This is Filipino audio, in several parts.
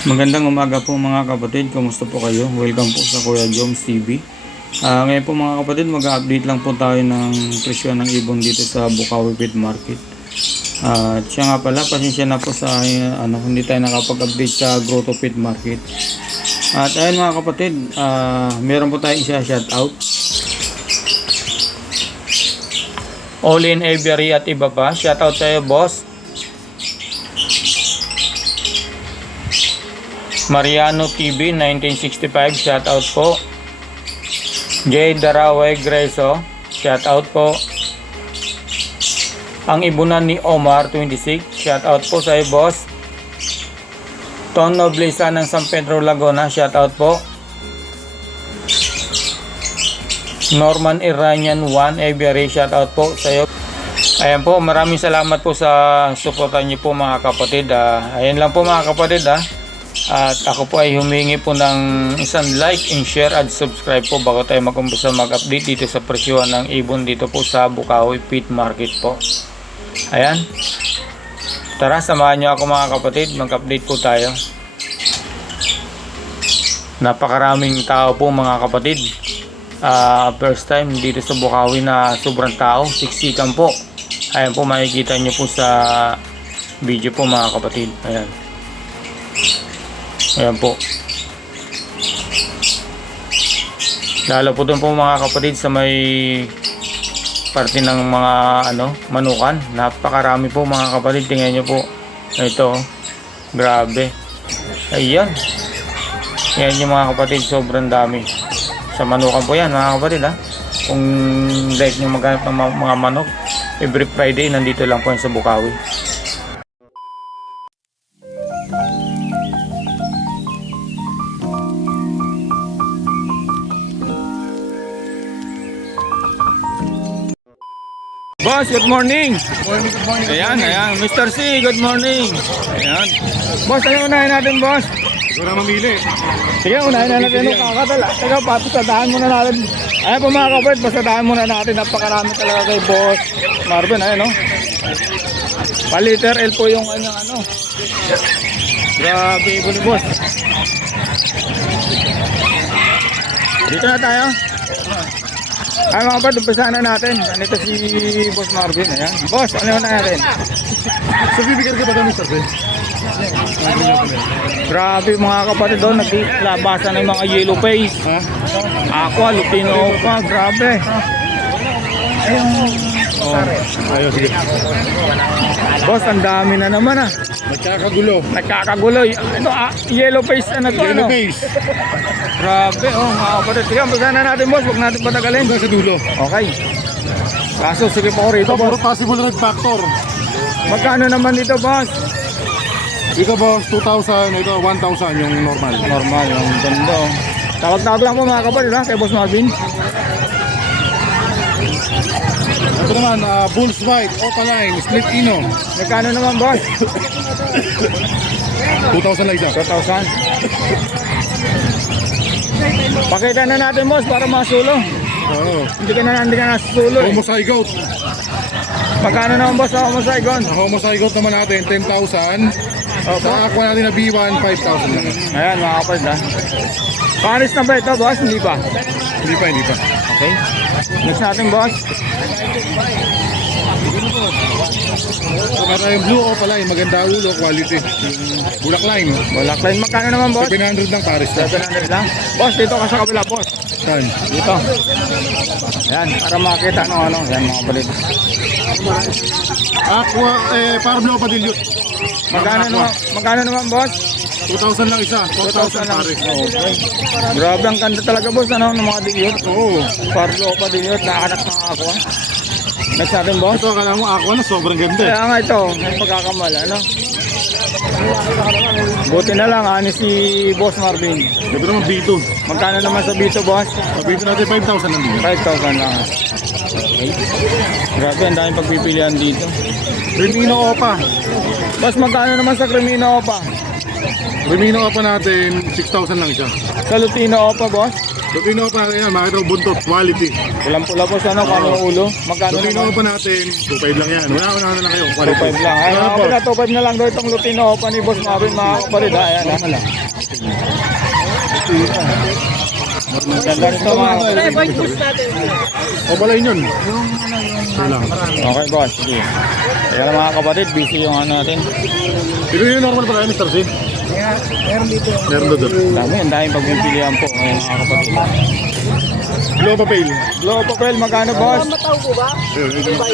Magandang umaga po mga kapatid, kumusta po kayo? Welcome po sa Kuya Joms TV. Ngayon po mga kapatid, mag-update lang po tayo ng presyo ng ibon dito sa Bukawi Feed Market. At siya nga pala, pasensya na po sa hindi tayo nakapag-update sa Grotto Feed Market. At ayun mga kapatid, meron po tayong isa shoutout. Olin Aviary at iba pa, shoutout sa'yo boss. Mariano TV 1965, shoutout po. J. Daraway Greso, shoutout po. Ang ibunan ni Omar 26, shoutout po sa iyo boss. Ton Noblesa ng San Pedro Laguna, shoutout po. Norman Iranian 1 Aviary, shoutout po sa iyo. Ayan po, maraming salamat po sa suportan niyo po mga kapatid. Ayan lang po mga kapatid At ako po ay humingi po ng isang like and share at subscribe po bago tayo mag-umpisa mag-update dito sa presyohan ng ibon dito po sa Bukawi Feed Market po. Ayan. Tara, samahan nyo ako mga kapatid, mag-update po tayo. Napakaraming tao po mga kapatid. First time dito sa Bukawi na sobrang tao, siksikan po. Ayan po, makikita nyo po sa video po mga kapatid. Ayan. Ayan po. Lalo po doon po mga kapatid sa may parte ng mga manukan. Napakarami po mga kapatid. Tingnan nyo po. Ito. Grabe. Ayan. Ayan yung mga kapatid. Sobrang dami. Sa manukan po yan mga kapatid Kung like nyo maghanap ng mga manok, every Friday nandito lang po yan sa Bukawi. Boss, good morning. Good morning. Ayan. Mr. C, good morning. Ayan. Boss, ano unahin natin, boss? Ikaw na mamili. Sige, unahin na natin yung kakatala. Teka, pasadahan muna natin. Ayan po mga kapatid, pasadahan muna natin. Napakarami talaga kay Boss Marvin. Ayan, paliter L po yung kanyang Grabe po ni Boss. Dito na tayo. Ay mga kapatid, umpisahan na natin. Nandito si Boss Marvin. Ayan. Boss, ano na natin? So, bibigyan ka ba kami, Sir Ben? Grabe mga kapatid doon, naglabasan ng mga yellow face. Aqua, Lutino pa, grabe. Ayos, sige. Boss, ang dami na naman Nagkakagulo. Nagkakagulo. Ito, yellow face na to. Yellow face. Grabe, mga kapatid. Sige, umpisahan na natin boss, huwag natin patagalin. Hanggang sa dulo. Okay. Kaso, sige po rito Ito, puro boss. possible na nag-factor. Magkano naman dito boss? Ito, boss, 2,000. Ito, 1,000 yung normal. Normal, ang ganda. Tawag-tawag lang po mga kapatid kay Boss Marvin. Ito naman, Bulls White, Opaline, Split Ino. Magkano naman boss? 2,000 lang isa. 2,000. Pakita na natin boss para masulo. Oo. Hindi ka na sulo. Homozygote. Magkano naman boss sa Homozygon? Sa Homozygote naman natin, 10,000. Sa aqua natin na B1, 5,000 lang. Ayan mga kapatid Paris na ba ito boss? Hindi pa. Hindi pa. Okay. Next natin boss. So, meron yung blue Opaline, maganda ulo, quality. Bulak line. Black line. Magkano naman boss? 700 lang Paris na. 700 lang. Boss, dito ka sa kabila boss. Saan? Dito. Ayan, para makita Ayan mga kapatid. Aqua, Parblo Padilute. Magkano naman boss? 2,000 lang isa. 4,000 lang. Paris. Okay. Grabe ang ganda talaga boss ng mga dilute. Oo. Parlo pa dilute na anak ng aqua. Next natin boss. Ito, akala mo aqua na sobrang ganda. Kaya nga ito, may pagkakamala Buti na lang ni si Boss Marvin. Ito naman B2. Magkano naman sa Bito boss? Sa B2 natin 5,000 lang din. 5,000 lang. Okay. Grabe, ang daming pagpipilian dito. Remino Opa. Boss, magkano naman sa Cremino Opa? Remino Opa natin 6,000 lang siya. Sa Lutino Opa boss? Lutino pa yan, makita mo buntot, quality. Pulang-pula boss, ano, kano yung ulo? Magkano Lutino naman? pa natin, 2.5 lang yan. Wala na lang kayo, quality. 2.5 lang. Ay, Ano mga po? kapatid, 2.5 na lang daw itong Lutino pa ni Boss Marvin, mga kapatid. Ayan, ha. Ganda nito mga kapatid. O pala yun yun. Ito lang. Okay boss, sige. Kaya lang mga kapatid, busy yung ano natin. Pero yun yung normal pa kayo, Mr. Z? Meron doon. Dami, ang daming pagpipilihan po ngayon mga kapatid. Glow pa pail. Glow papel, magkano boss? Ayun, ito na.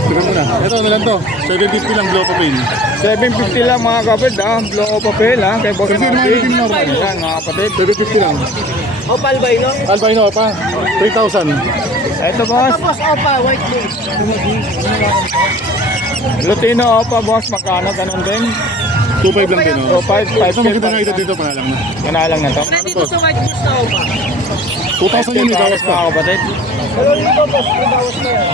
Tignan mo na. Ito, ano lang to? 750 lang glow pa pail. 750 lang mga kapatid, ha? Glow papel, ha? Kay Boss Kasi naman Marvin. yung normal. Ayan mga kapatid. 750 lang. Opa albino. Albino pa, 3,000. Ito boss, Tapos opa white blue. Lutino Opa boss, magkano? Ganun din? 2.5 lang din, So oh. 5, 5, Ito maganda nga ito dito pa lang na. Yan na lang na to. Dito sa white blue na opa. 2,000 yun, may bawas pa. mga kapatid. Pero dito boss, may bawas na yan.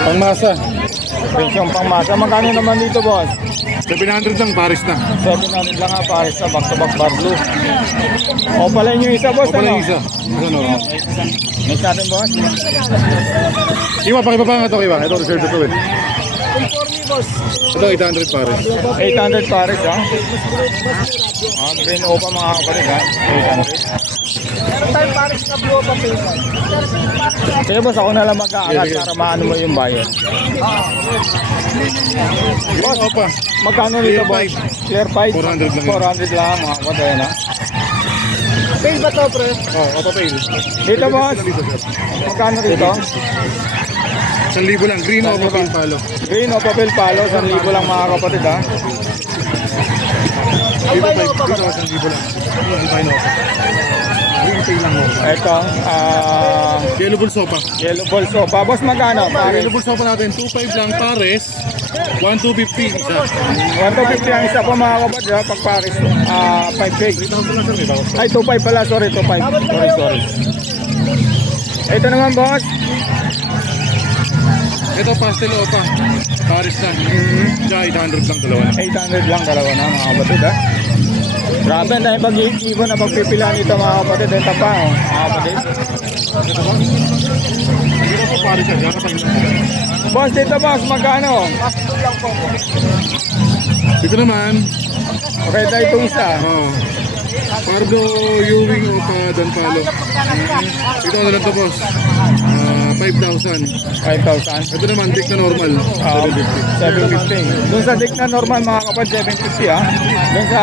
Pangmasa. Pensyong pangmasa. Magkano naman dito boss? 700 lang, Paris na. 700 lang nga pares sa back-to-back bar blue. O pala yung isa boss, O pala ano? yung isa. Ano? Next natin boss. Iwa, pakibaba nga ito, Iwa. Ito, reserve ito eh. Conforme boss. Ito, 800 Paris. 800 pares ha. Green Opa mga kapatid ha. 800. Meron tayong pares na blue opa paper. Sige boss, ako na lang mag-aalat para maano mo yung bayad. Boss, opa. Magkano nito boss? Clear 5? 400 lang yun. 400 lang mga kapatid ha. Pail ba to pre? Oh, opa pail. Dito boss, magkano dito? 1,000 lang. Green opa pail palo. Green Opa Pel Palo, 1,000 lang mga kapatid ha. Dito, 1,000 lang. Albino opa. Green pail lang opa. Ito, Yellow Bulls opa. Yellow Balls Opa. Boss, magkano? Pares. Yellow Bulls opa natin, 2.5 lang Pares. 1,250 isa. 1,250 ang isa po mga kapatid ha, pag pares. 5K. 3,000 lang sir, may bawas pa. Ay, 2.5 pala. Sorry, 2.5. Sorry. Ito naman boss. Ito, pastel opa. Paris lang. Siya, 800 lang dalawa na. 800 lang dalawa na mga kapatid ha. Grabe, ang dahil pag-iibon na pagpipilaan nito mga kapatid. Ito pa oh, mga kapatid. Dito po Paris yan. Dapat tayo. Boss, dito boss, magkano? Dito naman, Okay, tayo itong isa. Pardo, Ewing opa, Danpalo. Ito na lang to boss. 5,000. 5,000. Ito naman, dick na normal. 750. Doon sa dick na normal mga kapatid, 750 ha. Doon sa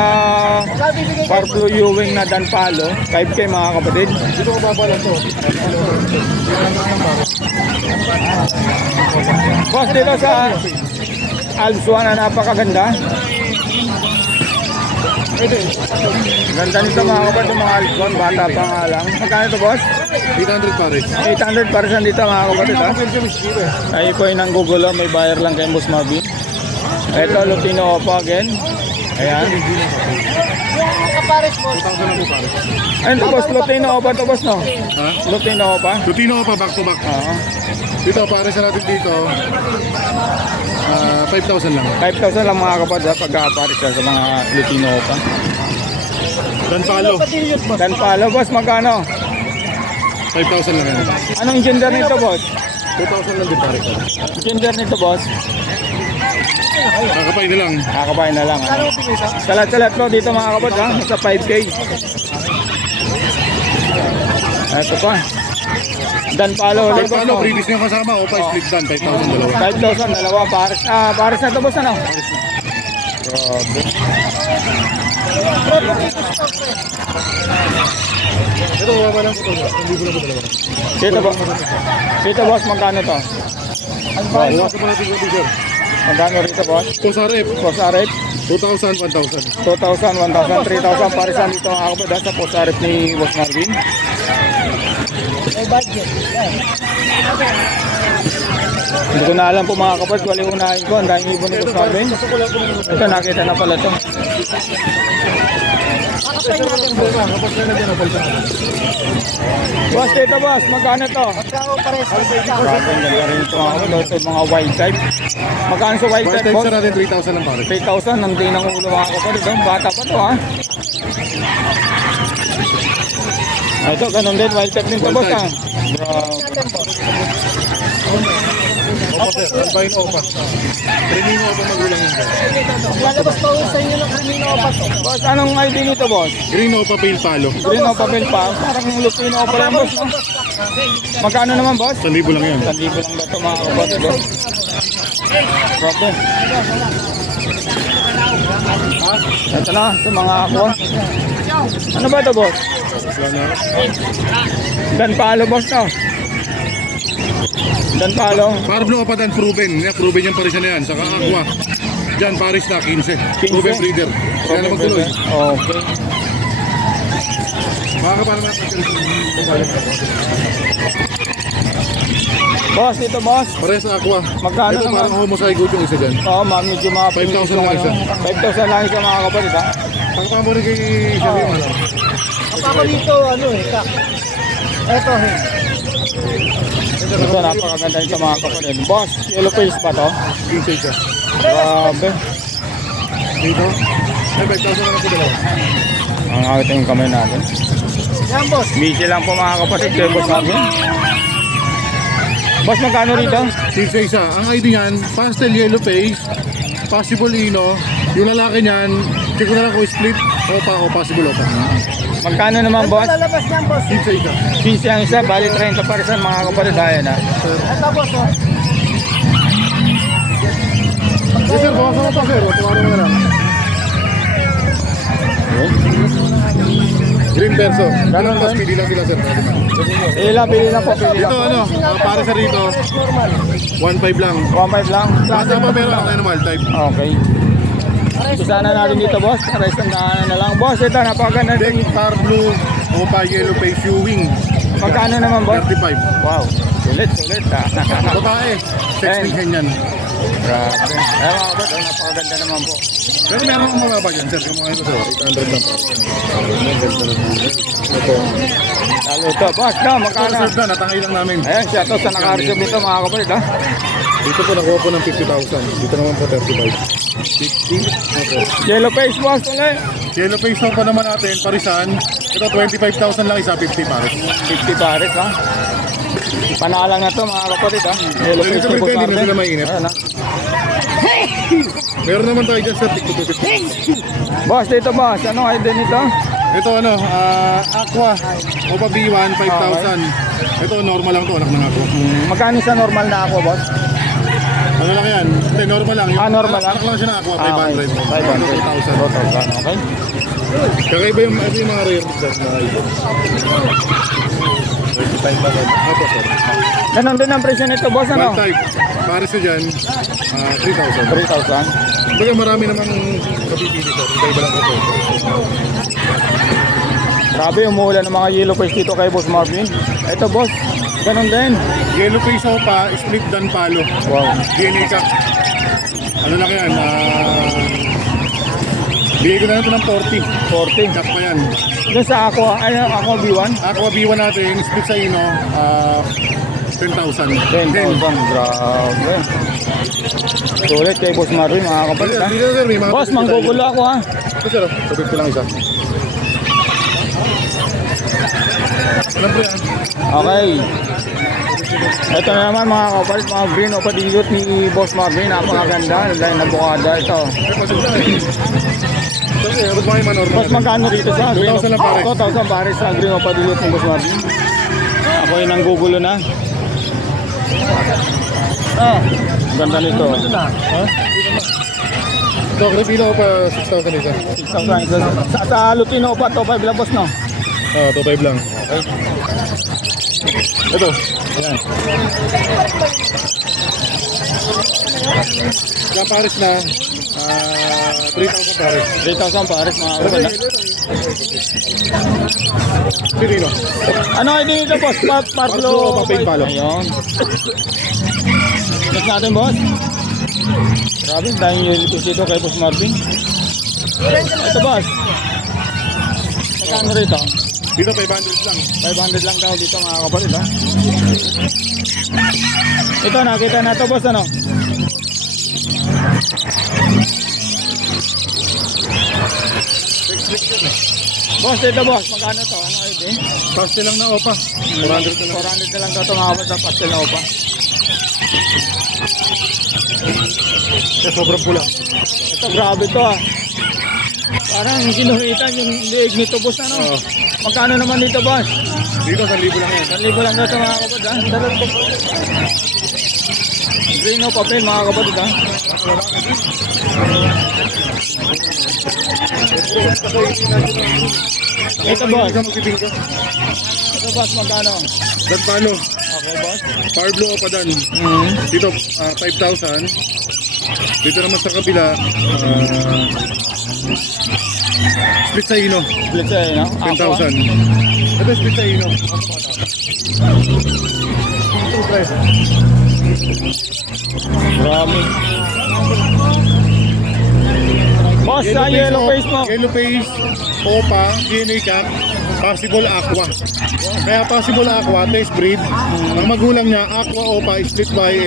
Parblo Ewing na Danpalo, 5K mga kapatid. Dito ko baba lang to. Boss, dito sa Alpswan na napakaganda. Ganda nito mga kapatid, yung mga Alpswan, bata pa nga lang. Magkano ito boss? 800 Paris. 800 para sa dito mga kapatid ha. Tayo po yung nanggugulo, may buyer lang kay Boss Marvin. Ito, Lutino Opa again. Ayan. Yung kapares boss. 2,000 lang po Paris. Ayun to boss, Lutino Opa to boss no? Ha? Lutino Opa. Lutino opa, back to back. Oo. Dito, Paris na natin dito. 5,000 lang. 5,000 lang mga kapatid ha, pagka-paris sa mga Lutino Opa. Danpalo, Patillos boss. Danpalo boss, magkano? 5,000 lang yan. Anong gender nito boss? 2,000 lang din Paris. Gender nito boss? Kakapay na lang. Kakabayan na lang. Ano Ano? pinisa? Salat-salat po dito mga kapatid ha, sa 5K. Ito pa. Danpalo ulit boss Danpalo, no? British na yung kasama. Opa, split dan. 5,000 dalawa. 5,000 dalawa pares. Pares na to boss ano? Grabe. Ito, baba lang po. Hindi ko lang po dalawa. Dito boss. Dito boss, magkano to? Bawas ko pa natin ko sir. Magkano rito boss? Ito sa rep, Boss Arep, 2,000, 1,000. 2,000, 1,000, 3,000 pares na dito mga kapatid ha, sa Boss Arep ni Boss Marvin. May budget. Yan. Hindi ko na alam po mga kapatid, wala yung unahin ko. Ang daming ibon ni Boss Marvin. Ito, nakita na pala ito. Boss, dito boss, magkano to? Magkano pares? Grabe, ang ganda rin ito mga kapatid. Ito, mga wild type. Magkano sa wild White type type boss? sa natin 3,000 lang pare. 3,000, nandiyan ang ulo mga kapatid. Ang bata pa to ha. Ito, ganun din, wild type din to boss ha. Grabe. Opa sir, albino opa. Training opa magulang yun. Lalabas pa ho sa inyo ng Camino Opa to. Boss, anong ID nito boss? Green opa pale palo. Green o papel pa. Parang Lupino pa lang boss no? Magkano naman boss? 1,000 lang yan. 1,000 lang ba ito mga kapatid boss? Grabe. Ito na sa mga ako. Ano ba ito boss? Wala na. Dan palo boss no? Dan palo. Parblo opa dan proven. Yan, proven yung pares na yan. Saka aqua. Diyan pares na 15. Proven breeder. Kaya na magtuloy. Okay. Baka ka para natin. Boss, dito boss. Pares na aqua. Magkano Ito naman? parang homozygote yung isa dyan. Oo ma'am, medyo mga 5,000 lang isa. 5,000 lang isa mga kapatid ha. Ang pamuli kay Sir yung ano. Kapako dito, ano eh, kak. Eto eh. Ito napakaganda rin sa mga kapatid. Boss, yellow face pa to? 15 isa. Grabe. Dito. Ay, 5,000 lang ito dalawa. Ang akit yung kamay natin. Yan boss. Busy lang po mga kapatid. Kaya boss natin. Boss, magkano rito? 15 isa. Ang ID niyan, pastel yellow face, possible ino. Yung lalaki niyan, check ko na lang kung split opa o possible opa. Magkano naman boss? Lalabas yan boss. 15 isa. 15 ang isa, bali 30 pa rin mga kapatid. Ayan ha. Eto boss oh. Yes sir, bawasan mo pa sir. Tuwaro mo na lang. Green verso. Ganun mas pili lang sila sir. Pili lang po. Pili Dito lang. ano, para sa rito, 1.5 lang. 1.5 lang. Basta pa meron ako na wild type. Okay. Isa na natin dito boss. Rest ang daanan na lang. Boss, ito napakaganda Then rin. star blue, opa yellow face, wing. Magkano naman boss? 35. Wow. Sulit ha. Babae, 16 ganyan. Grabe. Ay mga kapatid, napakaganda naman po. Pero meron akong mababa dyan sir. Yung mga ito sir, 800 lang pa. Lalo ito. Boss, no, magkano? Reserve na, natangay lang namin. Ayan, siya to sa naka-reserve nito mga kapatid ha. Dito po nakuha po ng 50,000. Dito naman po 35. 50? Okay. Yellow face boss ulit. Yellow face pa naman natin, parisan. Ito 25,000 lang isa, 50 pares. 50 pares ha. Panalang na to mga kapatid ha. Yellow face Ito ni boss hindi na Marvin. sila mainit. Ayan ha. Meron naman tayo dyan sir, tikto 50. Boss, dito boss. Anong ID nito? Ito ano, Aqua, Opa B1, 5,000. Ito normal lang to, anak ng Aqua. Magkano sa normal na ako boss? Ano lang yan? Hindi, normal lang. Yung, Normal lang? Anak lang siya ng Aqua, 500. 500. 2,000. Okay. Kakaiba yung, ito yung mga rare that na ito. 35 pa rin. Ito sir. Ganon din ang presyo nito boss ano? One type. Pares ko dyan, 3,000. 3,000. Baga marami namang kapipili sir. Iba-iba lang ito. Grabe, umuulan ng mga yellow face dito kay Boss Marvin. Ito boss, ganon din. Yellow face opa, split dan palo. Wow. DNA ka. Ano lang yan? Bigay ko na ito ng 40. 40. Cut pa yan. Doon sa ako, ay ako B1. Aqua B1 natin, split sa ino, 10,000. 10,000. Grabe. Sulit kay Boss Marvin mga kapatid ha. Dito sir, may mga Boss, manggugulo ako ha. Ito sir, sabit ko lang isa. Alam po yan. Okay. Ito na naman mga kapatid, mga green o padilot ni Boss Marvin. Napakaganda. Dahil nabukada ito. Sir, abot mo kayo manormal. Boss, magkano dito sa green? 2,000 lang pare. 2,000 pare sa green o padilot ni Boss Marvin. Ako yung nanggugulo na. Ganda nito. Ito, Filipino ko pa 6,000 isa. 6,000. Sa Lutino pa, 2,500 lang boss no? Oo, 2,500 lang. Ito. Ayan. Yung pares na, 3,000 pares. 3,000 pares mga kapatid. Filipino. Ano ID nito boss? Pablo Pablo, Papay Palo. Ayun. natin, boss. Grabe, dahil yung litos dito kay Boss Marvin. Ito, boss. Magkano rito? Dito 500 lang. 500 lang daw dito mga kapatid, ha? Ito, nakita na ito, boss, ano? Boss, ito, boss. Magkano to? Ano ID? Pastel lang na opa. 400 na lang. 400 na lang daw ito mga kapatid na pastel na upa. Kaya sobrang pula. Ito, grabe to, ha? Parang kinuhitan yung liig nito, boss, ano? Oo. Magkano naman dito, boss? Dito 1,000 lang yan. 1,000 lang daw ito mga kapatid, ha? Green o papel mga kapatid, ha? Ito, boss. Ikaw magpipingka. Ito, boss, magkano? Dan palo. Okay, boss. Power blue opa dan. Mm-hmm. Dito 5,000. Dito naman sa kabila split sa ino. Split sa'yo, no? 10,000. Ito split sa ino. Marami. Boss, sa yellow face mo. Yellow face, opa, DNA cap, possible aqua. Kaya possible aqua, test breed. Ang magulang niya, aqua opa, split by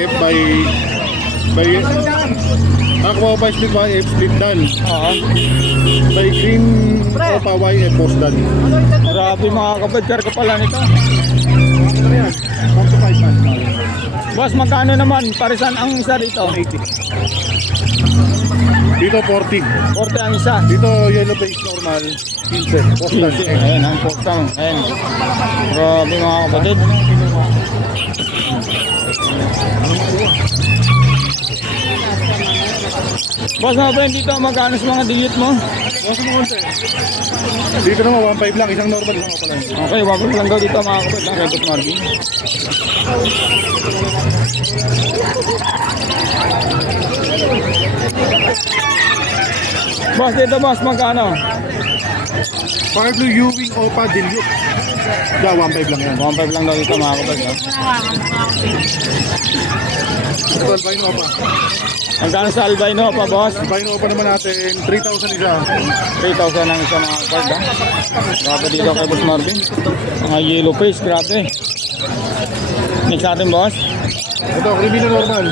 aqua opa, split by F, split dan. Oo. By green opa, YF, post dan. Grabe mga kapatid, karga pala nito. Ano yan? 1 to 5 man. Boss, magkano naman? Parisan ang isa dito? 80. Dito 40. 40 ang isa. Dito yellow face normal, 15. Post dan. Ayan, ang postang. Ayan. Grabe mga kapatid. Boss, mga friend, dito magkano sa mga digit mo? Kasi mo konti. Dito naman 1.5 lang, isang normal lang ako lang. Okay, wabag lang daw dito mga kapatid. Ang Rebot Marvin. Boss, dito boss, magkano? Power blue Ewing opa dilute. Yeah, 1.5 lang yan. 1.5 lang daw dito mga kapatid. No? Ito albino opa. Magkano sa albino pa, boss? Albino opa naman natin, 3,000 isa. 3,000 ang isa mga kapatid. Grabe dito kay Boss Marvin. Mga yellow face, grabe. Next natin, boss. Ito, Crimino normal.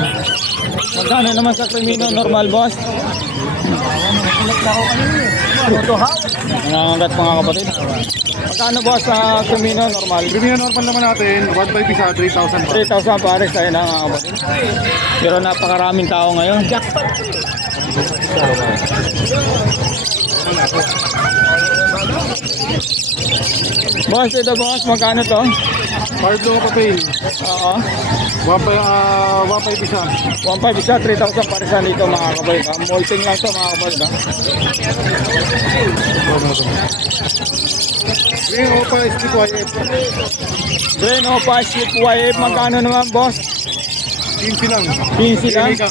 Magkano naman sa Crimino normal, boss? Nangangagat mga kapatid. Magkano, boss, sa Crimino normal? Crimino normal naman natin, 1.5 isa, 3,000 pa. 3,000 pares tayo na mga kapatid. Pero napakaraming tao ngayon. Boss, ito boss, magkano to? Power blue opa pail, Oo. 1.5 isa. 1.5 isa, 3,000 parisan dito mga kapatid. Molting lang to mga kapatid. Green opa, split YF. Green Opa, Slip YF, magkano naman boss? 15 lang. 15 lang? Ka.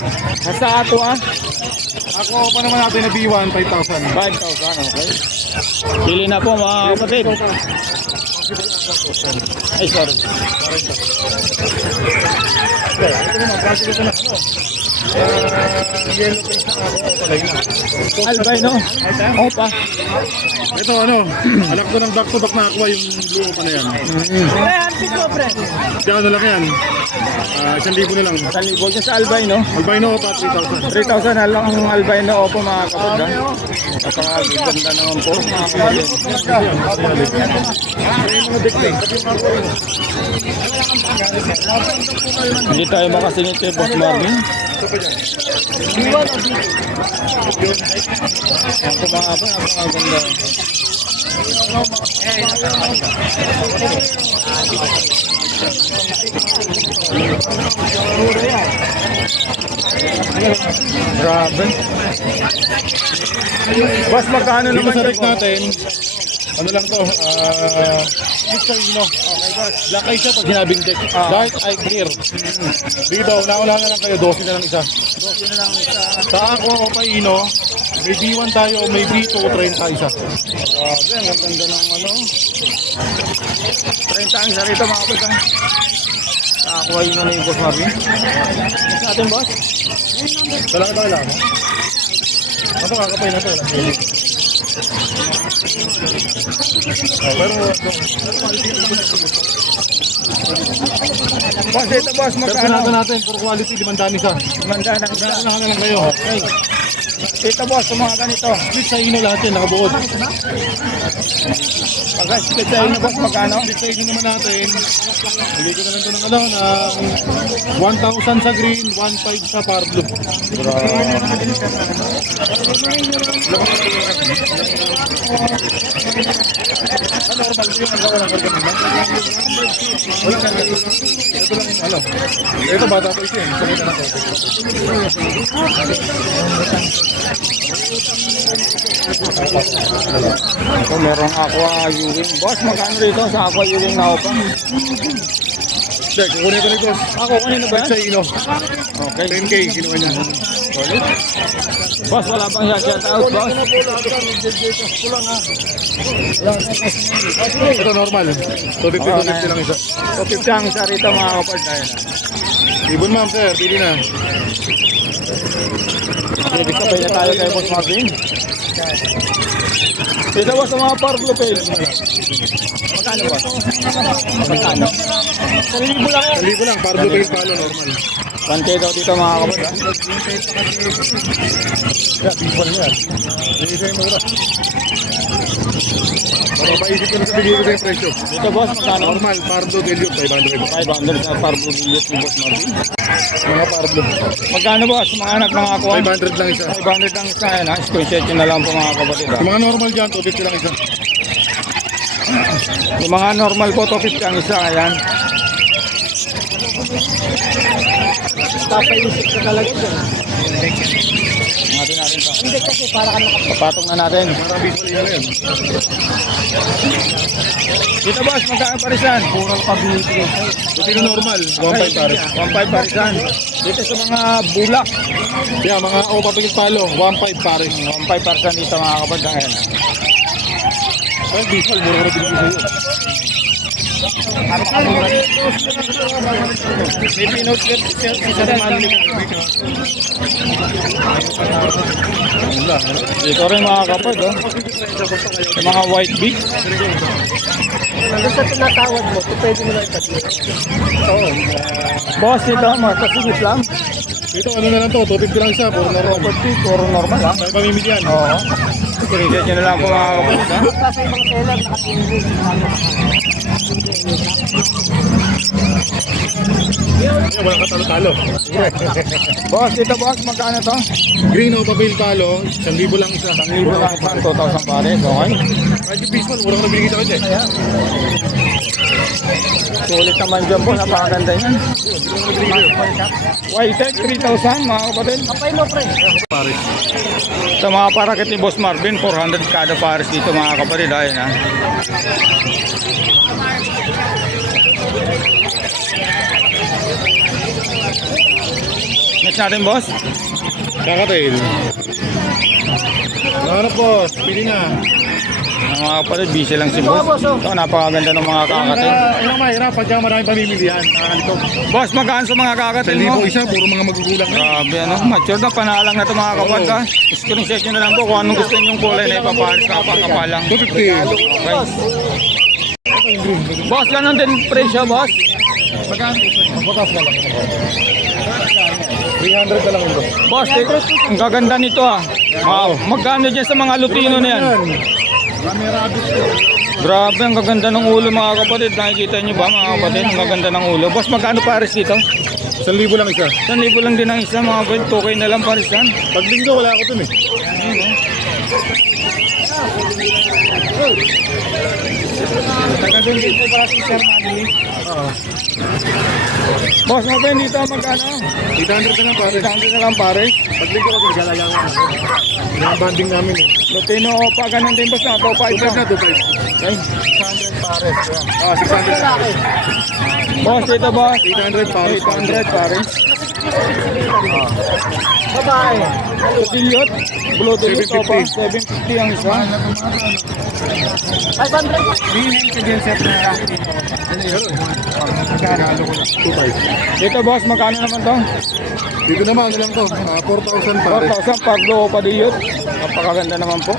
Sa ato Ako opa naman natin na B1, 5,000. 5,000, okay. Pili na po mga kapatid. Ay, sorry. Ito naman, project ito na. Yellow face na ako, palay na. Albino. Opa. Ito ano, anak ko ng back to back na aqua yung blue opa na yan. Kaya ano lang yan, 1,000 na lang. 1,000 dyan sa albino. Albino opa, 3,000. 3,000 na lang ang albino opo mga kapatid. Napakaganda naman po mga kapatid. Hindi tayo makasingit kay Boss Marvin. Ako mga ba, napakaganda. Grabe. Boss, magkano Dito naman sa yung rate natin, ano lang to, Mr. Okay, boss. Black eye siya pag sinabing deck. Dark eye clear. Dito, nauna na lang kayo, 12 na lang isa. 12 na lang isa. Sa Aqua o Paino, may B1 tayo, may B2, 30 isa. Grabe, ang ganda ng ano. 30 ang isa rito mga kapatid. Nakakuha yun na yung Boss Marvin. Next natin, boss. Dala ba kailangan mo? Ito kakapay na to. Boss, ito boss, Pero magkano? pinata natin, for quality, 500 isa. Mandaan ang Dala na lang kayo. Okay. Ito boss, sa mga ganito. Split sa ino lahat yan, nakabuod. Pag-split sa inyo boss, magkano? Split sa ino naman natin. Hindi ko na lang ito ng ano, ng 1,000 sa green, 1,500 sa par blue. Normal yung ang gawa ng organismo. Wala ka ito lang ano. Ito bata ko ito eh. Sakita na ko. Ito merong aqua Ewing. Boss, magkano rito sa aqua Ewing na opa? Check, kukunin ko ni boss. Ako, kanino ba Split sa yan? ino. Okay. 10K, kinuha niya. Solid. Boss, wala pang shout out, boss. Ito normal. 250 lang isa. So, 50 ang isa rito mga kapal tayo na. Ibon ma'am sir, pili na. Ibig sabay na tayo kay Boss Marvin. Dito boss sa mga parblue pale. Magkano boss? Magkano? 1,000 lang yan. 1,000 lang, par blue pale palo normal. 1K daw dito mga kapal. Yeah, people mo yan. Hindi kayo mura. Para maisip ko na sa bigay ko sa yung presyo. Dito boss, magkano? Normal, par blue dilute, 500. 500 sa parblue billiot ni Boss Marvin. Mga par blue. Magkano boss? Mga anak ng aqua? 500 lang isa. 500 lang isa yan ha. Screenshot nyo na lang po mga kapatid ha. Yung mga normal dyan, 250 lang isa. Yung mga normal po, 250 ang isa. Ayan. Papaisip ka talaga dyan. Natin to. Hindi kasi para ka Papatong na natin. Para visual yan yan. Dito boss, magkano parisan? kurang pabibigay sa'yo. Pino normal, 1.5 pares. 1.5 parisan. Dito sa mga bulak. Yeah, mga papagit palo, 1.5 pares. 1.5 parisan dito mga kapatid. Ayan. Well, visual, mura ko binigay sa'yo. May pinot isa naman. Dito rin mga kapatid. Oh. Yung mga white beak. Nandun sa tinatawad mo, pwede mo lang ipatid. Boss, dito magkasigit lang. Ito, ano na lang to, 250 lang isa, puro normal. Property, puro normal ha. May pamimilian. Oo. Screenshot nyo na lang po mga kapatid ha. Sa ibang seller, nakatingin. Ayan, wala katalo-talo. Boss, dito boss, magkano to? Green o papel palo, 1,000 lang isa. 1,000 lang isa, 2,000 pares, okay? Kahit yung visual, mura ko na binigay sa kanya eh. Sulit naman dyan po, napakaganda yan. White 3,000 mga kapatid. Kapay mo, pre. Pares. Sa mga parakit ni Boss Marvin, 400 kada pares dito mga kapatid. Ayun ha. Next natin boss. Kakatail. Ano po, pili na. Ang mga kapatid, busy lang si boss. Ito, napakaganda ng mga kakatin. Ano mahirap, pagka maraming pamimilihan. Nakakalito. Boss, magkaan sa mga kakatin mo? 1,000 isa, puro mga magugulang na. Grabe ano, mature na panalang na ito mga kapatid ha. Screenshot nyo na lang po kung anong gusto nyo yung kulay na ipapares na kapakapalang. 250. Okay. Boss, ganun din presyo boss. Mabutas na lang. 300 na lang ito. Boss, ang gaganda nito ah. Magkano dyan sa mga Lutino na yan? Camera abis ko. Grabe, ang gaganda ng ulo mga kapatid. Nakikita nyo ba mga kapatid? Ang gaganda ng ulo. Boss, magkano pares dito? 1,000 lang isa. 1,000 lang din ang isa mga kapatid. 2K na lang parisan. Pag linggo, wala ako dun eh. Ayun oh. Taga doon dito para si Sir Manny. Boss, magkano dito magkano? 800 na lang pare. 800 na lang pares. Pag linggo ko, galagang ako. Yung banding namin eh. Lutino pa ganun din boss na. 2.5 lang. 2.5 na, 2.5. Okay. 600 pares. Ah, 600. Boss, dito boss. 800 pare. 800 pares. Babae. Dilute, blue dilute, 750. opa, 750 ang isa. 500. Dito boss, magkano naman to? Dito naman, ano lang to? 4,000 pare. 4,000 pag blue opa dilute. Napakaganda naman po.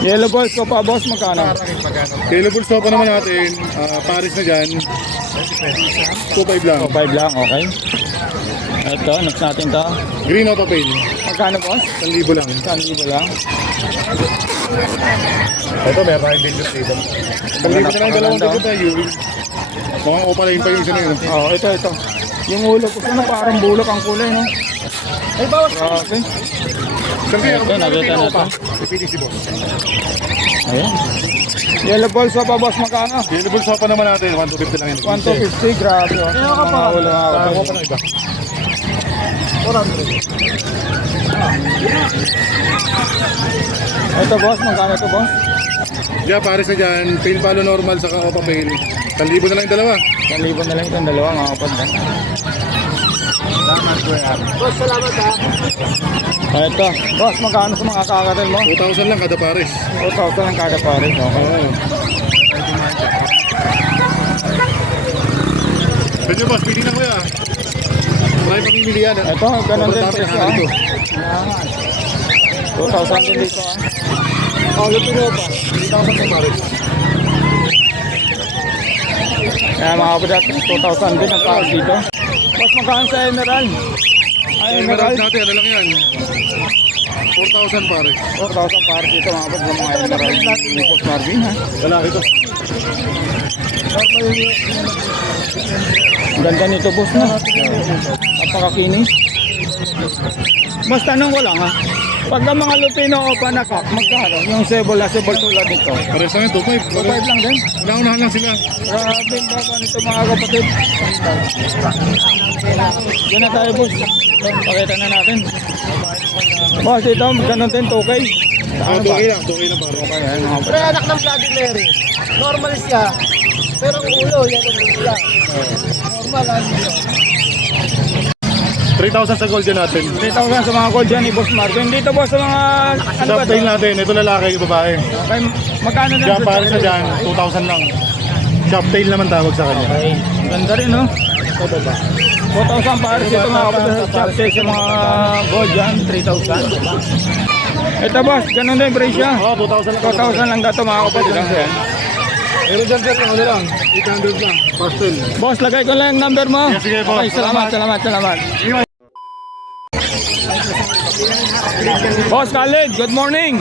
Yellow balls ko pa boss, magkano? Available sopa naman natin, Paris na dyan. 2.5 lang. 5 lang, okay. Ito, next natin to. Green auto pain, Magkano boss? 1,000 lang. 1,000 lang. Ito, meron tayong dilute dito. 1,000 na lang, dalawang dilute na Ewing. Mukhang opaline pa yung isa na yun. Oh, ito. Yung ulo ko sana parang bulok ang kulay, no? Ay, bawas. Grabe. Saan kaya? Ito, nakita na to. PPTC boss. Ayan. Yellow balls pa boss, magkano? Available sopa naman natin, 1,250 lang yun. 1,250, grabe. Oh. Ayaw ka pa. Mga ulo, mga Ako kapatid. pa ng iba. 400. Ito boss, magkano to boss? Diyan, Paris na dyan. Pail palo normal, saka opa pail. 1,000 na lang yung dalawa. 1,000 na lang itong dalawa, mga kapatid. Boss, salamat ha. Ito, boss, magkano sa mga kakatil mo? 2,000 lang kada Paris. 2,000 lang kada pares, okay. Oo. Pwede boss, pili na kuya. Marami pamimili yan. Ito, ganun din Sobrang dami presyo, na dito. 2,000 din dito, ah. Oh, luto mo pa. 3,000 sa Paris. Kaya mga kapatid, 2,000 din ang tawag dito. Boss, magkano sa emerald? Ay, Emerald emerald. natin, ano lang yan? 4,000 Paris. 4,000 para dito mga kapatid, yung mga emerald ni Boss Marvin, ha? Lalaki to. Ganda nito, boss, no? Napakakinis. Boss, tanong ko lang, ha? Pag ang mga Lupino o Panakak, magkano? Yung sable tulad nito. Pares lang yun, 2,500. 2,500 lang din. Naunahan lang sila. Grabe ang baba nito mga kapatid. Yan na tayo, boss. Pakita na natin. Boss, ito, ganun din, 2K. Ah, Ano ba? 2K lang Paris. Okay, ayan mga Pero anak ng Bloody Mary. Normal siya. Pero ang ulo, yan ang ulo. Normal, ano yun. 3,000 sa gold yan natin. 3,000 sa mga gold dyan ni Boss Marvin. Dito, boss, sa mga... Ano ba Shop ito? tail natin, ito lalaki, ito babae. Okay, magkano na? Diyan, Paris na dyan, 2,000 lang. Shop tail naman tawag sa kanya. Okay, ganda rin, no? 4,000 Paris ito mga kapatid sa shop sale sa mga gold dyan, 3,000. Ito, boss, ganun din presyo. Oh, 2,000 lang. 2,000 lang dato mga kapatid. Meron dyan sir, ano lang, 800 lang. Pastel. Boss, lagay ko lang yung number mo. Yes, sige, boss. Okay, salamat. Boss Khalid, good morning.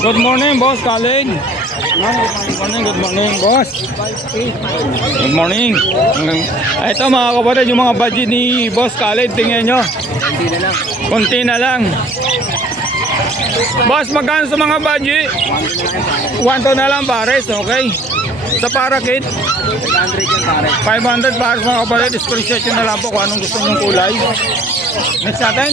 Good morning, Boss Khalid. Good morning, boss. Good morning. Ito mga kapatid, yung mga budget ni Boss Khalid, tingnan nyo. Kunti na lang. Boss, magkano sa mga budget? 1 na lang pares, okay? Sa parakit? 500 pares mga kapatid. Screenshot nyo na lang po kung anong gusto nyong kulay. Next natin.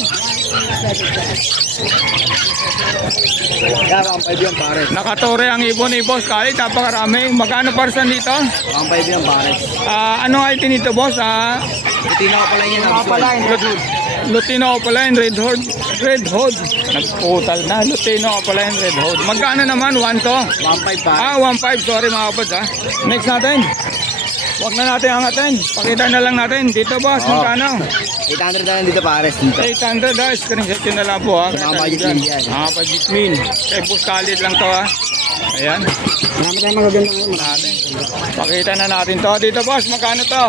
Yan, 1.5 yan, pare. Nakatore ang ibon ni Boss Khalid. Napakarami. Magkano parsan dito? 1.5 yan, pare. Ano ay nito, boss? Hindi na pala yan. Lutino Opaline, Red Hood. Red Hood. Nagputal na. Lutino Opaline, Red Hood. Magkano naman? 1 to? 1.5, pare. 1.5. Sorry mga kapatid, ha. Next natin. Huwag na natin angatin. Pakita na lang natin. Dito, boss. Magkano? 800 na lang dito, pare. Dito. 800, ha. Screenshot yun na lang po, ha. Mga budget meal yan. Mga budget meal. Kay Boss Khalid lang to, ha. Ayan. Marami tayong magagandang yun. Marami. Pakita na natin to. Dito, boss. Magkano to?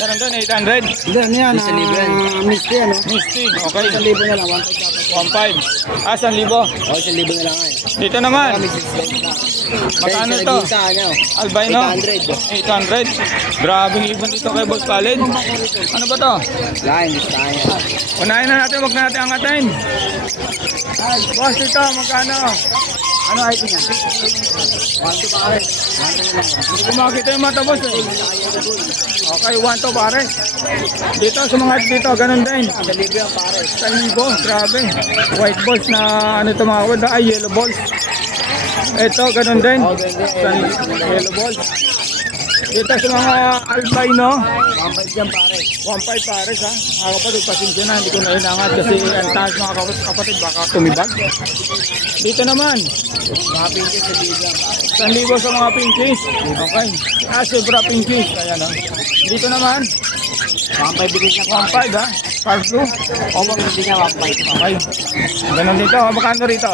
Meron doon, 800. Hindi, ano yan? Misty, ano? Misty. Okay. 1,000 na lang, 1.5. 1.5. 1,000. Oh, 1,000 na lang, eh. Dito naman. Kami 6 na. Magkano to? Ano? Albino? 800. 800. Grabing ibon dito kay Boss Khalid. Ano ba to? Line, listahan yan. Unahin na natin, wag na natin angatin. Boss, dito, magkano? Ano height niya? 1 pare. 1 na lang. Hindi ko makita yung mata, boss, eh. Okay, 1 to pare. Dito, sa mga dito, ganun din. 1,000 yan, pare. 1,000, grabe. White balls na ano ito mga kapatid, ay yellow balls. Ito, ganun din. Oh, ganda. Yellow balls. Dito sa mga albino, 1.5 yan pare. 1.5 pares ha. Mga kapatid, pasensya na, hindi ko na inangat kasi ang taas mga kapatid, baka tumibag. Dito naman, Mga pinches sa liga pare. 1,000 sa mga pinkies. Okay. Zebra pinkies. Kaya no. Dito naman, 1.5 bigay niya pare. 1.5 ha. Spark blue. Over bigay niya 1.5. Okay. Ganon dito. Magkano rito?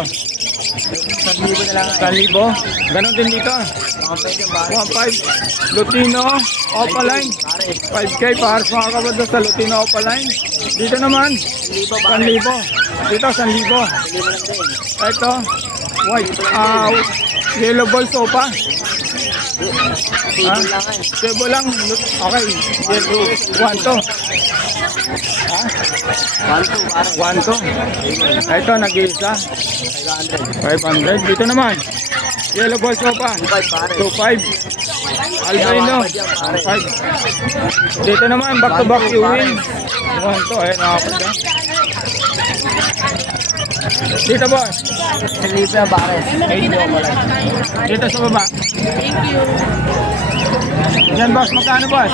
1,000 na lang eh. 1,000. Ganon din dito. 1.5 yan pare. 1.5. Lutino, Opaline. Pare. 5K para sa mga kapatid sa Lutino Opaline. Dito naman, 1,000 pare. 1,000. Dito, 1,000. 1,000 lang din. Ito, white. Yellow ball sopa. Table lang eh. Sebo lang. Okay. Yellow. 1 to. Ha? 1.2 pare. 1 to. Ito, nag-iisa. 500. 500. Dito naman. Yellow ball sopa. 2.5 pare. 2.5. Albino. 1.5. Dito naman, back to back Ewing. 1 to. Ayan, nakapunta. Dito boss. 1,000 yan pare. 8 po pala. Dito sa baba. Yan boss, magkano boss?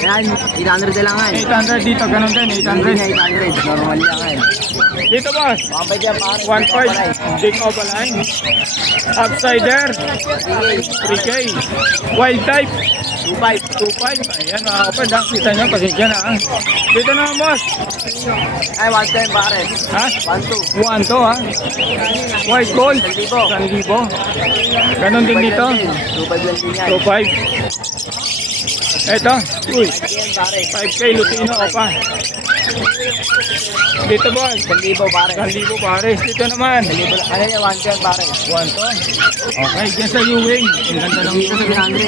Yan, 800 na lang eh. 800 dito, ganun din, Hindi 800. niya 800. Normal lang eh. Dito boss, 1.5 yan pare. 1.5. Big Opaline. Upsider, 3K. Wild type, 2.5. Ayan mga kapad, ha? Kita nyo, pasensya na. Ha? Dito naman boss. Ay, 1.10 pare. Ha? 1.2. 1 to ha. White gold, 1,000. 1,000. Ganun din dito, 2.5 lang din yan. 2.5. Eto, uy, Yan pare. 5K Lutino Opa. Dito boss, 1,000 pare. 1,000 pares. Dito naman, 1,000 lang. Ano yan, 110 pare. 1 to. Okay, dyan sa Ewing. Ang ganda ng Dito sa 700.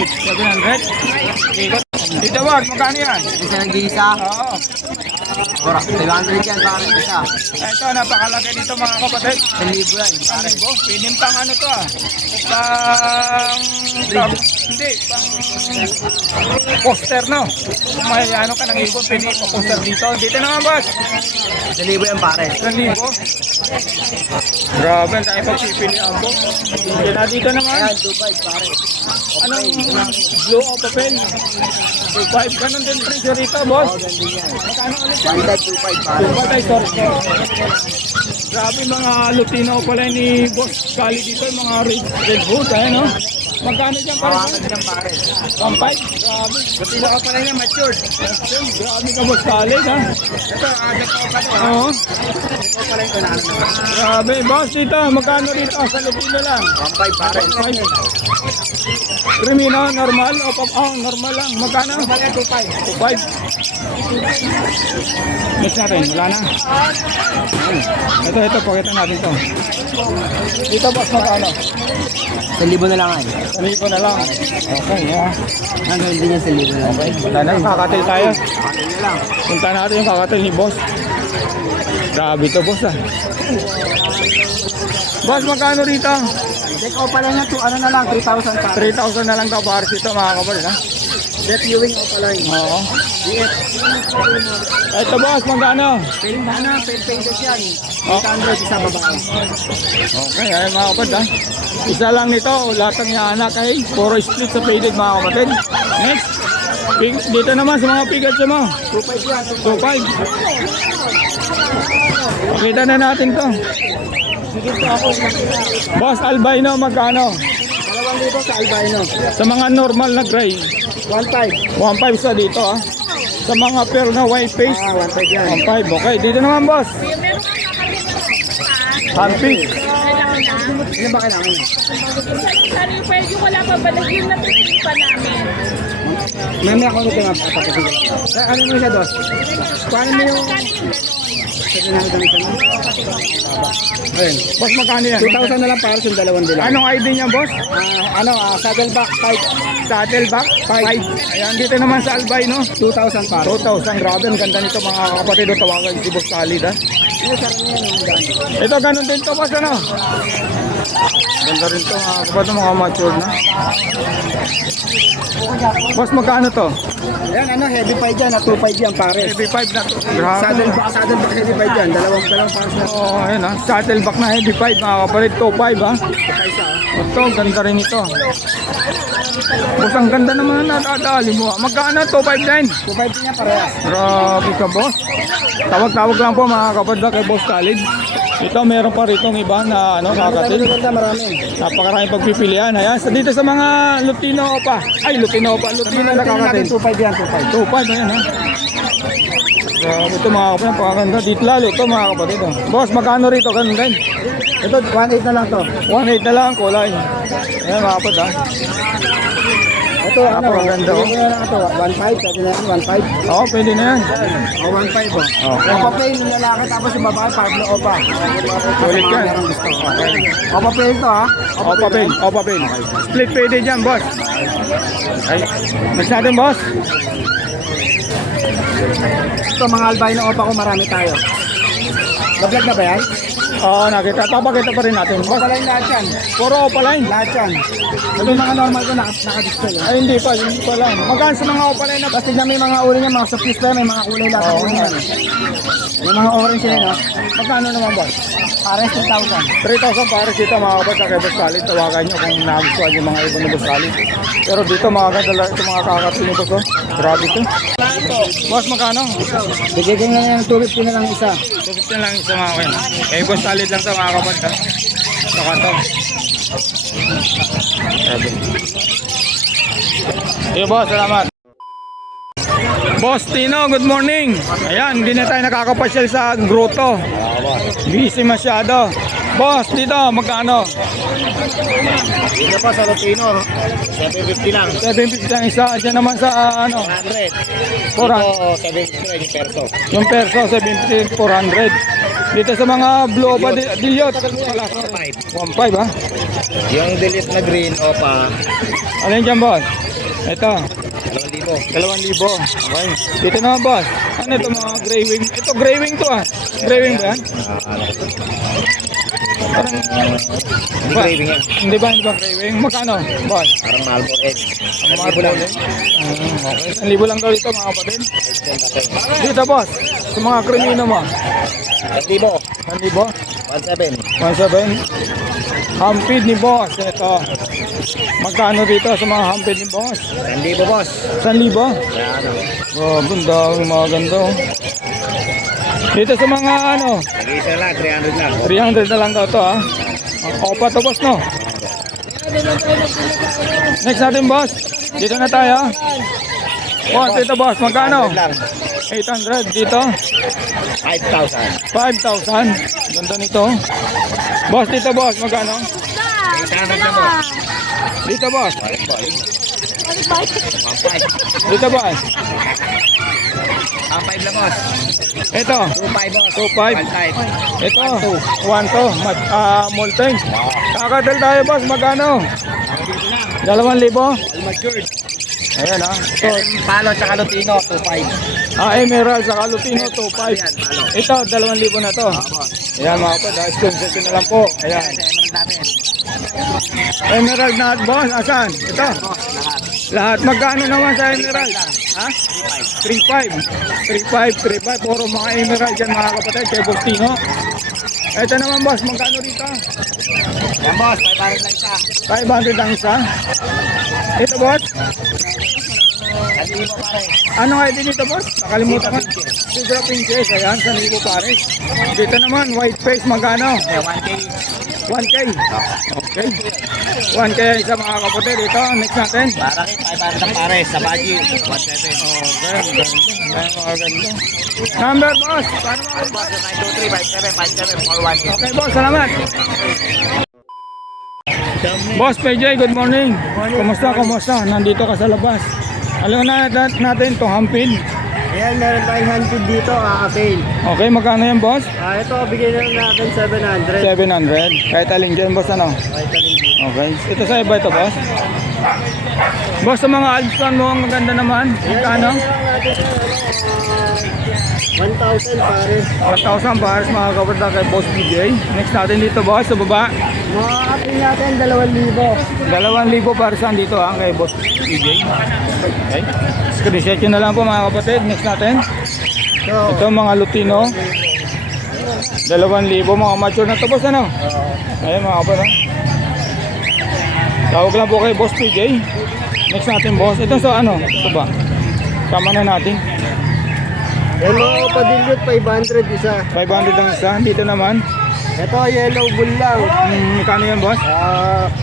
700. Ikot. Dito boss, magkano yan? Isa ng gisa. Oo. 500 yan pare. Isa. Ito, napakalaki dito mga kapatid. 1,000 yan pare. Bo, pinimpang ano to ah. Hindi, pang poster no. Kung may ano ka nang ipon, poster dito. Dito naman boss. 1,000 yan pare. 1,000. Grabe, tayo pagpipilian po. Dito naman. Ayan, 2.5 pare. Anong blue o papel? 2.5. Ganun din presyo rito, boss. Oo, ganun yan. Magkano ulit? 1.5 pare. Patay, sorry. Grabe mga Lutino pala ni Boss Kali dito, yung mga red hood, ayan no? Magkano dyan para? 100 yan pare. 1.5? Grabe. Sino ka pala niya matured? Grabe ka Boss Kali, ha? Ito, agad ko pa to. Oo. Ito pala yung kanano. Grabe, boss dito, magkano dito? Sa Lutino lang. 1.5 pare. Crimino, normal o normal lang. Magkano? 2.5. 2.5. Next natin, wala na. Ito, pakita natin to. Dito boss, magkano? 1,000 na lang ay. Sabi ko na lang. Okay, ha. Hanggang din yan 1,000 na lang. Okay, wala na, kakatil tayo. Ano na lang. Punta natin yung kakatil ni boss. Grabe to boss ah. Boss, magkano rito? Check out pala niya to, ano na lang, 3,000 pare. 3,000 na lang daw para dito mga kapatid ha. Jet viewing o pala yun. Oo. DF. Ito boss, magkano? Painted yan. 800 isa babae. Okay, ay mga kapatid ha. Isa lang nito, lahat ng anak ay puro split sa faded mga kapatid. Next, dito naman sa mga pigat mo. 2.5 yan. 2.5. Kita na natin to. Boss, albino magkano? 2,000 sa albino. Sa mga normal na gray, 1.5. 1.5 sa dito ah. Sa mga pearl na white face, 1.5 yan. 1.5. Okay, dito naman boss. Hampy. Ano ba kailangan niyo? Sorry, pwede wala pa ba yung napitin pa namin? May ako nito nga papapagod. Ano mo siya, dos? Paano mo yung... Sige na ito nito. Ayun. Boss, magkano yan? 2,000 na lang para sa dalawang dilang. Anong ID niya boss? Saddleback type. Saddleback 5. Ayan, dito naman sa albino. 2,000 para. 2,000. Grabe, ang ganda nito mga kapatid. Tawagan si Boss Khalid ha. Ano sa kanya yung gano'n? Ito ganun din to boss ano? Ganda rin to mga kapatid, mga matured na. Boss, magkano to? Yan, ano, heavy fight dyan, 2.5 yan, pares. Heavy 5 na to. Grabe. Saddleback heavy fight dyan, dalawang pares na. Oo, ayun ha. Saddleback na heavy 5 mga kapatid. 2.5 ha. Ito, ganda rin ito. Boss, ang ganda naman nadadali mo. Magkano? 2.5 din. 2.5 din yan, parehas. Grabe ka, boss. Tawag-tawag lang po mga kapatid kay Boss Khalid. Ito, meron pa rito iba na kakatil. Marami. Napakaraming pagpipilian. Ayan, dito sa mga Lutino pa. Ay, Lutino na kakatil. 2.5 yan, 2.5. 2.5, ayan ha. Grabe ito mga kapatid, napakaganda. Dito lalo ito mga kapatid. Oh. Boss, magkano rito? Ganun din. Ito, 1.8 na lang to. 1.8 na lang ang kulay. Ayan mga kapatid ha. Ito, ano, Napakaganda, oh. bigyan ko na lang ito, 1.5, pwede na yan, 1.5. Oo, pwede na yan. O, 1.5 oh. Okay. Opa play yung lalaki, tapos yung babae, Pablo Opa. Sulit yan. Merong gusto. Opa play ito ha. Opa pin. Split pwede dyan, boss. Ay, mas natin, boss. Ito, mga albino Opa ko, marami tayo. Nag-vlog na ba yan? Oo, nakita. Papakita pa rin natin, boss. Opa line lahat yan. Puro opa line. Lahat yan. Ito yung mga normal ko, naka-display. Ay, hindi pa lang. Magkano sa mga opa line na? Tapos tignan mo yung mga uri niya, mga soft display, may mga kulay lahat. Oo. May mga orange yan, no? Magkano naman, boss? Pares 3,000. 3,000 para dito mga kapatid sa kay Boss Khalid. Tawagan nyo kung nagustuhan yung mga ibon ni Boss Khalid. Pero dito mga ganda ito mga kakatil ni Boss. Oh. Grabe ito. Boss, magkano? Bigay ko na lang 250 na lang isa. 250 lang isa mga kayo. Kay Boss Khalid lang ito mga kapatid. Ha? Saka ito. Grabe. Hey boss, salamat. Boss Tino, good morning. Ayan, hindi na tayo nakakapasyal sa grotto. Busy masyado. Boss, dito, magkano? Dito pa sa Lutino, 750 lang. 750 ang isa. Diyan naman sa ano? 100. 400. Dito, 750 yung perso. Yung perso, 750, 400. Dito sa mga blue ba, dilyot? 1.5 ha? Yung delete na green, opa, Alin dyan, boss? Ito, 2,000. 2,000. Okay. Dito naman, boss. Ano ito mga gray wing? Ito gray wing to ah. Gray wing ba yan? Parang, Hindi craving yan. hindi ba gray wing? Magkano, boss? Parang Malbo Edge. Mga lang. Okay. 1,000 lang daw dito mga kapatid. Dito, boss. Sa mga krimino mo. 1,000. 1,000? 1,700. 1,700. Hampid ni boss. Ito. Magkano dito sa mga hampid ni boss? 1,000 boss. 1,000? Kaya ano, Ganda, mga ganda. Oh. Dito sa mga ano, nag-iisa lang, 300 lang. 300 na lang daw to ha. Ang opa to boss no. Next natin boss. Dito na tayo. Boss, dito boss, magkano? 100 lang. 800 dito. 5,000. 5,000. Ganda nito. Boss, dito boss, magkano? 800 na boss. Dito boss. 1,500. Dito boss. 1,500 lang boss. Ito. 2,500 boss. 2,500. 1,500. Ito. 1,200. Molten. Kakatil tayo boss, magkano? 2,000. All matured. Ayan ha. So, Palo tsaka Lutino, 2,500. Emerald sa Lutino 2.5. Ayan, palo. Ito 2,000 na to. Ayan mga kapatid, screenshot na lang po. Ayan. Sa emerald natin. Emerald na boss, asan? Ito. Lahat magkano naman sa Emerald? Ha? 3.5. 3.5. Puro mga Emerald yan mga kapatid. Kay Bostino. Ito naman boss, magkano dito? Yan boss, 500 lang isa. 500 ang isa. Ito boss. 1,000 pare. Ano nga din dito boss? Nakalimutan ko. Sidra Princess. Ayan, 1,000 pares. Dito naman, white face, magkano? 1K. 1K. Okay. 1K isa mga kapatid. Ito, next natin. Para kay 500 lang pare. Sa budget, 1,700. Okay, ang ganda. Ang mga ganda. Number boss. Paano mga Boss, 923-5757-418. Okay boss, salamat. Boss PJ, good morning. Kumusta? Nandito ka sa labas. Alam na natin to hampid. Ayan, meron tayong handpid dito, avail. Okay, magkano yan boss? Ito, bigyan na natin 700. 700. Kahit alin dyan boss ano? Okay. Ito sa iba ito boss. Boss, sa mga Alpson mo, ang maganda naman. Magkano? 1,000 pares. 1,000 pares mga kapatid kay Boss PJ. Next natin dito boss, sa baba. Mga atin natin, 2,000. 2,000 para saan dito kay Boss PJ. Okay. Screenshot nyo na lang po mga kapatid. Next natin. So, Ito mga Lutino. 2,000 mga mature na to boss ano? Ayan mga kapatid. Tawag lang po kay Boss PJ. Next natin boss. Ito sa ano? Ito ba? Tama na natin. yung mga Opadilute, 500 isa. 500 ang isa. Dito naman. Ito, yellow bull lang. Magkano yan boss?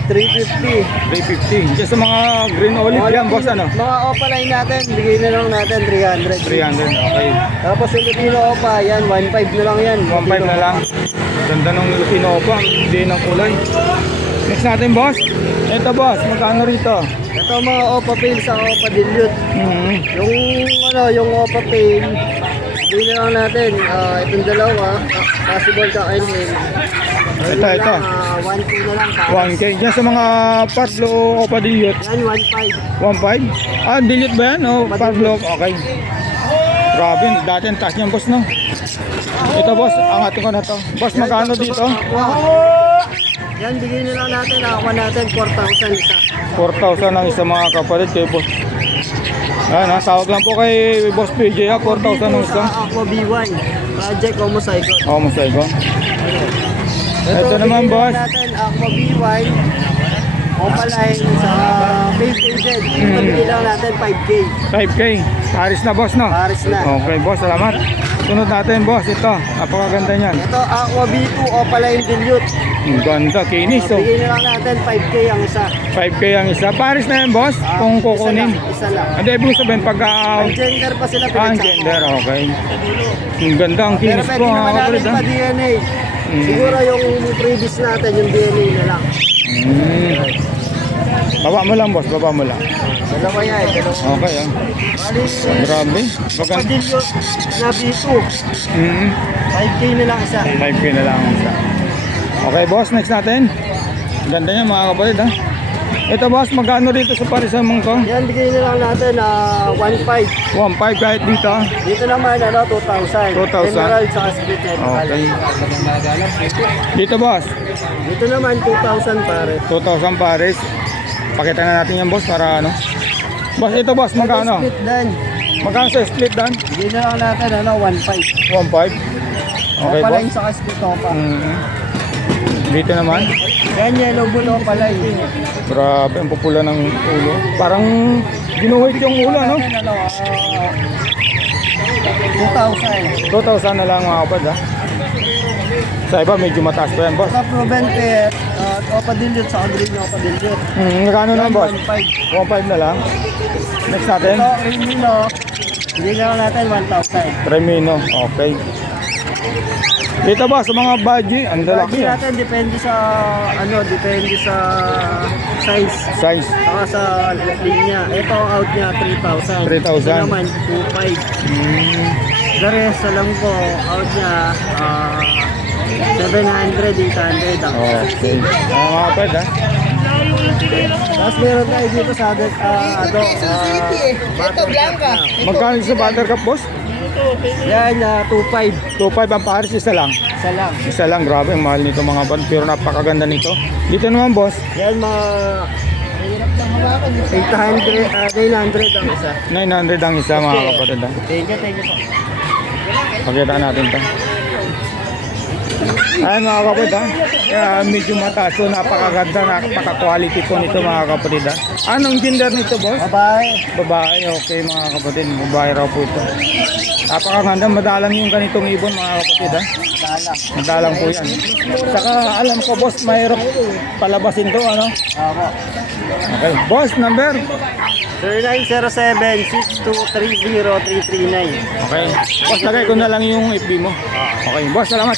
350. 350. Diyan sa mga green olive yan boss ano? Mga Opaline natin, bigay na lang natin 300. 300. Okay. Tapos yung Lutino Opa, yan, 1.5 na lang yan. 1.5 na lang. Ganda ng Lutino pa. Hindi ng kulay. Next natin boss. Ito boss. Magkano rito? Ito mga Opa Pale sa Opadilute. Yung Opa Pale, bigay na lang natin. Itong dalawa, possible ka kayo nil. Ito. 1K na lang. 1K. Diyan sa mga Parlo o Padilute. Yan, 1.5. 1.5? Ah, dilute ba yan? O Parlo? Okay. Grabe. Dati ang taas niyan boss no? Ito boss. Angatin ko na to. Boss magkano dito? Yan, bigay na lang natin. Ako natin, 4,000 isa. 4,000 ang isa mga kapatid kay boss. Ayan, tawag lang po kay Boss PJ ha. 4,000 ang isa. Ako B1. Project Homozygote. Oo, masaygo. Ito naman bigay boss. natin Aqua B1. Opaline sa Base Agent. Ito bigay lang natin 5K. 5K. Paris na boss no? Paris na. Okay boss, salamat. Sunod natin boss. Ito. Napakaganda niyan. Ito Aqua B2 Opaline Dilute. Ang ganda. Kinis oh. Bigay na lang natin 5K ang isa. 5K ang isa. Paris na yan boss. Kung kukunin. Isa lang. Hindi, ibig sabihin pagka... Ang gender pa sila ang gender, okay. Ang ganda ang Pero kinis pwede po mga naman natin kapatid ha. pa DNA. Siguro yung previous natin, yung DNA na lang. Baba mo lang boss, baba mo lang. Dalawa yan, dalawa. Okay ah. Bali, Grabe. Padilyo na B2. 5K na lang isa. 5K na lang ang isa. Okay boss, next natin. Ganda niya mga kapatid ha. Ito boss, magkano dito sa Paris ang ko? Yan, bigay na lang natin 1.5. 1.5 kahit dito. Dito naman, 2,000. 2,000. Emerald sa split emerald. Okay. Dito boss, Dito naman, 2,000 pare. 2,000 Paris. Pakita na natin yan boss para ano. Boss, ito boss, magkano? Split dan. Magkano sa split dan? Bigay na lang natin, 1.5. 1.5. Okay Pala boss. yung sa split opa. Dito naman. Yan, yellow bull pala yun. Grabe, ang pupula ng ulo. Parang ginuhit yung ulo, no? 2,000. 2,000 na lang mga kapad, ha? Sa iba, medyo mataas pa yan, boss. Sa proven pair, Opadilute sa green na Opadilute. Magkano na, boss? 1.5. 1.5 na lang. Next natin. Ito, Remino. Hindi na lang natin 1,000. Remino, okay. Dito ba sa mga budgie, ang lalaki Budget ah. natin depende sa depende sa size. Size. Saka sa linya. Ito ang out niya 3,000. 3,000. Ito naman 2,500. The rest alam ko out niya 700, 800 ang isa. Okay. Mga kapad, ha? Tapos meron tayo dito sa Buttercup. Magkano sa buttercup, boss? Yan 2,500. 2.5 ang Paris, isa lang. Isa lang. Isa lang, grabe, ang mahal nito mga kapad. Pero napakaganda nito. Dito naman, boss. Yan 800, 900 ang isa. 900 ang isa, mga kapatid, ha? Thank you po. Pakita natin to. Ayan mga kapatid ha. Kaya medyo mataas po. Napakaganda. Napaka-quality po nito mga kapatid ha. Anong gender nito boss? Bye-bye. Babae. Okay mga kapatid. Babae raw po ito. Napakaganda. Madalang yung ganitong ibon mga kapatid ha. Madalang po yan. Saka alam ko boss mayroong palabasin to ano. Ako. Okay. Boss number. 0907-6230-339. Okay. Boss lagay ko na lang yung FB mo. Okay. Boss salamat.